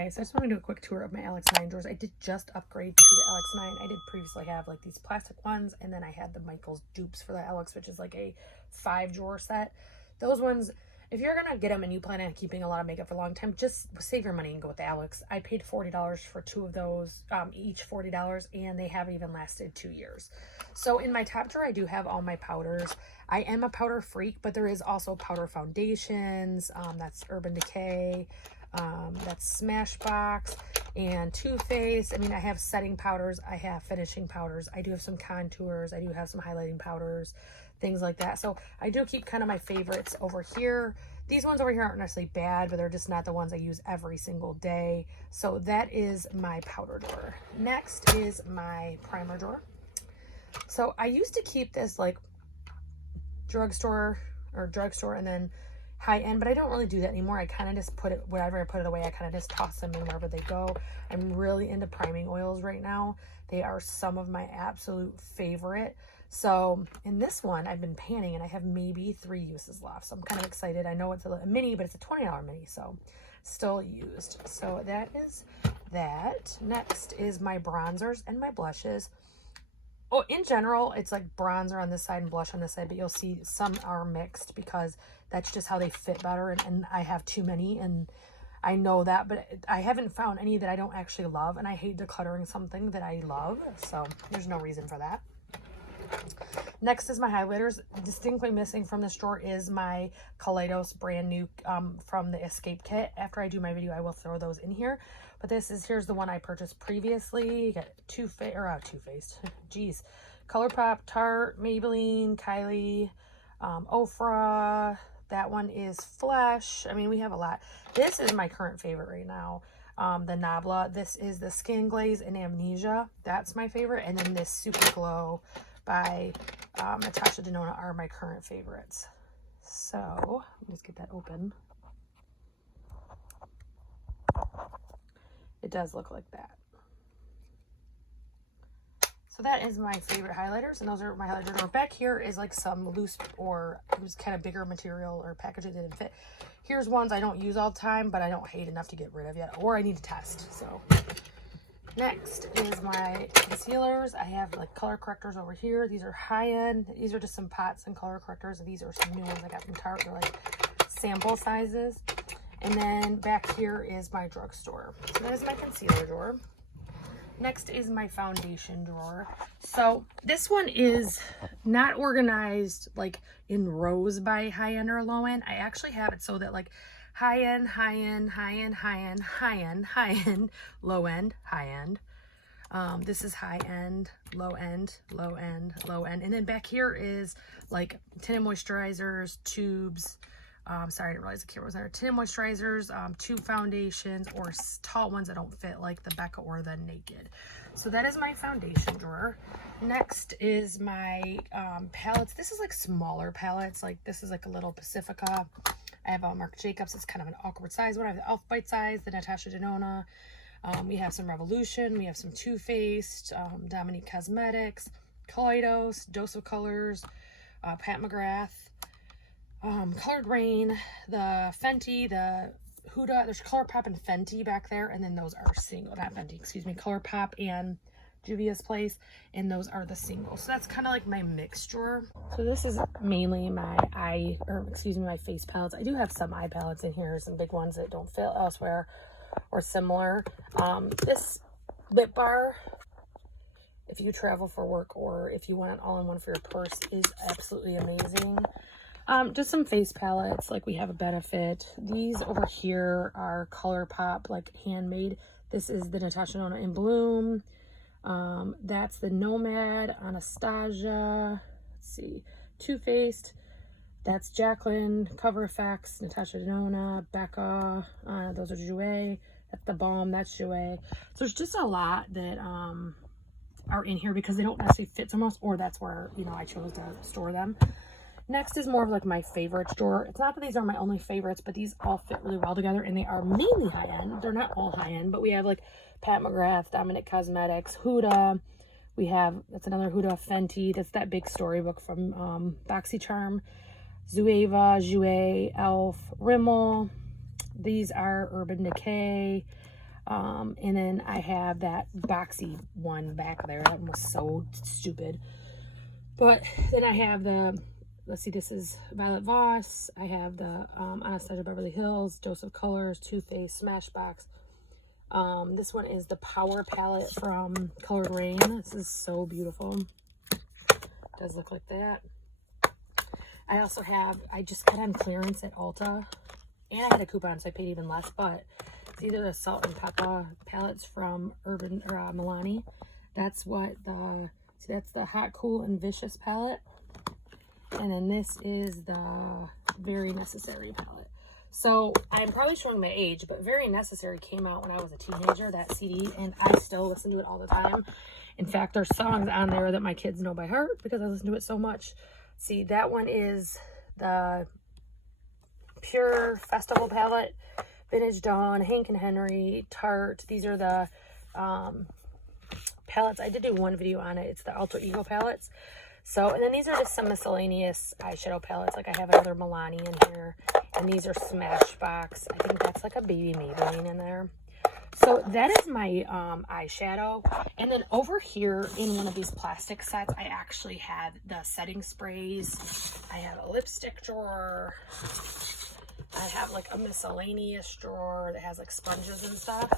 Okay, so I just want to do a quick tour of my Alex 9 drawers. I did just upgrade to the Alex 9. I did previously have like these plastic ones, and then I had the Michaels dupes for the Alex, which is like a 5-drawer set. Those ones, if you're going to get them and you plan on keeping a lot of makeup for a long time, just save your money and go with the Alex. I paid $40 for 2 of those, each $40, and they haven't even lasted 2 years. So in my top drawer, I do have all my powders. I am a powder freak, but there is also powder foundations. That's Urban Decay. That's Smashbox and Too Faced. I mean, I have setting powders, I have finishing powders, I do have some contours, I do have some highlighting powders, things like that. So I do keep kind of my favorites over here. These ones over here aren't necessarily bad, but they're just not the ones I use every single day. So that is my powder drawer. Next is my primer drawer. So I used to keep this like drugstore and then high-end, but I don't really do that anymore. I kind of just put it, whenever I put it away, I kind of just toss them in wherever they go. I'm really into priming oils right now. They are some of my absolute favorite. So in this one, I've been panning and I have maybe 3 uses left. So I'm kind of excited. I know it's a mini, but it's a $20 mini, so still used. So that is that. Next is my bronzers and my blushes. Oh, in general, it's like bronzer on this side and blush on this side, but you'll see some are mixed because that's just how they fit better, and I have too many, and I know that, but I haven't found any that I don't actually love, and I hate decluttering something that I love, so there's no reason for that. Next is my highlighters. Distinctly missing from this drawer is my Kaleidos brand new from the Escape Kit. After I do my video, I will throw those in here. But here's the one I purchased previously. You got Too Faced. Geez. ColourPop, Tarte, Maybelline, Kylie, Ofra. That one is Flesh. I mean, we have a lot. This is my current favorite right now. The Nabla. This is the Skin Glaze and Amnesia. That's my favorite. And then this Super Glow by Natasha Denona are my current favorites. So let's get that open. It does look like that. So that is my favorite highlighters, and those are my highlighters. Back here is like some loose or it was kind of bigger material or packaging that didn't fit. Here's ones I don't use all the time, but I don't hate enough to get rid of yet, or I need to test. So next is my concealers. I have like color correctors over here. These are high-end. These are just some pots and color correctors. These are some new ones I got from Tarte. They're like sample sizes. And then back here is my drugstore. So that is my concealer drawer. Next is my foundation drawer. So this one is not organized like in rows by high-end or low-end. I actually have it so that like high-end, high-end, high-end, high-end, high-end, high-end, low-end, high-end. This is high-end, low-end, low-end, low-end. And then back here is like tinted moisturizers, tubes. Sorry, I didn't realize the camera was there. Tinted moisturizers, tube foundations, or tall ones that don't fit like the Becca or the Naked. So that is my foundation drawer. Next is my palettes. This is like smaller palettes. Like this is like a little Pacifica. I have a Marc Jacobs. It's kind of an awkward size one. I have the Elf Bite size, the Natasha Denona. We have some Revolution. We have some Too Faced, Dominique Cosmetics, Kaleidos, Dose of Colors, Pat McGrath, Colored Rain, the Fenty, the Huda. There's ColourPop and Fenty back there, and then those are single. Not Fenty, excuse me. ColourPop and Juvia's Place, and those are the singles. So that's kind of like my mixed drawer. So this is mainly my my face palettes. I do have some eye palettes in here, some big ones that don't fit elsewhere or similar. This lip bar, if you travel for work or if you want it all in one for your purse, is absolutely amazing. Just some face palettes, like we have a Benefit. These over here are ColourPop, like handmade. This is the Natasha Denona in Bloom. That's the Nomad, Anastasia. Let's see, Too Faced. That's Jacqueline, Cover FX, Natasha Denona, Becca. Those are Jouer. That's the Balm. That's Jouer. So there's just a lot that are in here because they don't necessarily fit somewhere else, or that's where I chose to store them. Next is more of like my favorites drawer. It's not that these are my only favorites, but these all fit really well together, and they are mainly high-end. They're not all high-end, but we have like Pat McGrath, Dominique Cosmetics, Huda. We have, that's another Huda, Fenty. That's that big storybook from BoxyCharm. Zoeva, Jouer, Elf, Rimmel. These are Urban Decay. And then I have that boxy one back there. That one was so stupid. But then I have the, let's see, this is Violet Voss. I have the Anastasia Beverly Hills, Joseph Colors, Too Faced, Smashbox. This one is the Power Palette from Colored Rain. This is so beautiful. It does look like that. I also have, I just got on clearance at Ulta. And I had a coupon, so I paid even less. But it's either the Salt and Pepper palettes from Urban or Milani. That's what the, see, that's the Hot, Cool, and Vicious palette. And then this is the Very Necessary palette. So I'm probably showing my age, but Very Necessary came out when I was a teenager, that CD, and I still listen to it all the time. In fact, there's songs on there that my kids know by heart because I listen to it so much. See, that one is the Pure Festival palette, Vintage Dawn, Hank and Henry, Tarte. These are the palettes. I did do one video on it. It's the Alter Ego palettes. So, and then these are just some miscellaneous eyeshadow palettes. Like I have another Milani in here. And these are Smashbox. I think that's like a baby Maybelline in there. So that is my eyeshadow. And then over here in one of these plastic sets, I actually have the setting sprays. I have a lipstick drawer. I have like a miscellaneous drawer that has like sponges and stuff.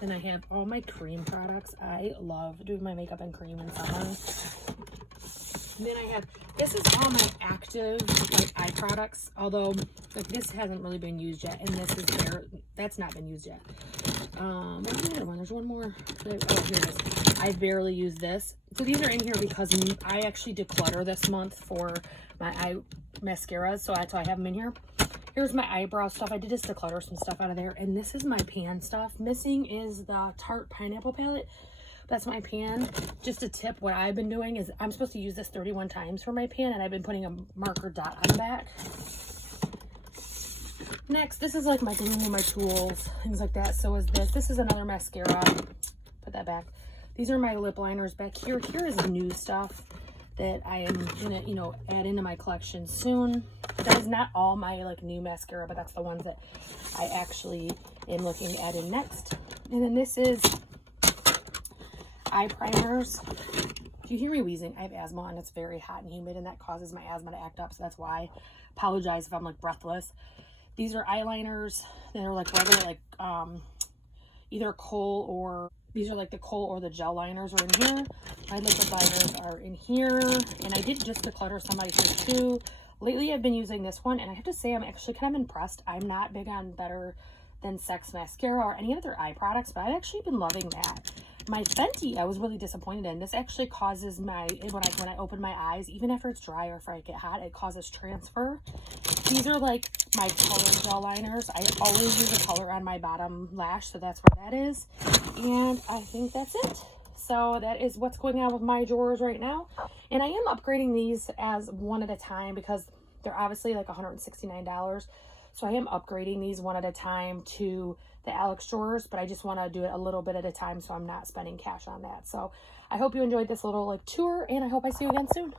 Then I have all my cream products. I love doing my makeup and cream in summer. And then I have, this is all my active like eye products, although like this hasn't really been used yet, and this is there, that's not been used yet. Where's the other one? There's one more. Oh, here it is. I barely use this. So these are in here because I actually declutter this month for my eye mascaras, so that's why I have them in here. Here's my eyebrow stuff. I did just declutter some stuff out of there, and this is my pan stuff. Missing is the Tarte Pineapple palette. That's my pan. Just a tip, what I've been doing is I'm supposed to use this 31 times for my pan, and I've been putting a marker dot on the back. Next, this is like my glue, my tools, things like that. So is this. This is another mascara. Put that back. These are my lip liners back here. Here is new stuff that I am gonna, you know, add into my collection soon. That is not all my like new mascara, but that's the ones that I actually am looking to add in next. And then this is eye primers. Do you hear me wheezing? I have asthma and it's very hot and humid, and that causes my asthma to act up, so that's why. Apologize if I'm like breathless. These are eyeliners. They're like regular, like either kohl or, these are like the kohl or the gel liners are in here. My liquid liners are in here, and I did just declutter somebody's here too. Lately I've been using this one, and I have to say I'm actually kind of impressed. I'm not big on Better Than Sex mascara or any other eye products, but I've actually been loving that. My Fenty, I was really disappointed in. This actually causes my, when I open my eyes, even after it's dry or if I get hot, it causes transfer. These are like my color gel liners. I always use a color on my bottom lash, so that's where that is. And I think that's it. So that is what's going on with my drawers right now. And I am upgrading these as one at a time because they're obviously like $169. So I am upgrading these one at a time to the Alex drawers, but I just want to do it a little bit at a time so I'm not spending cash on that. So I hope you enjoyed this little like tour, and I hope I see you again soon.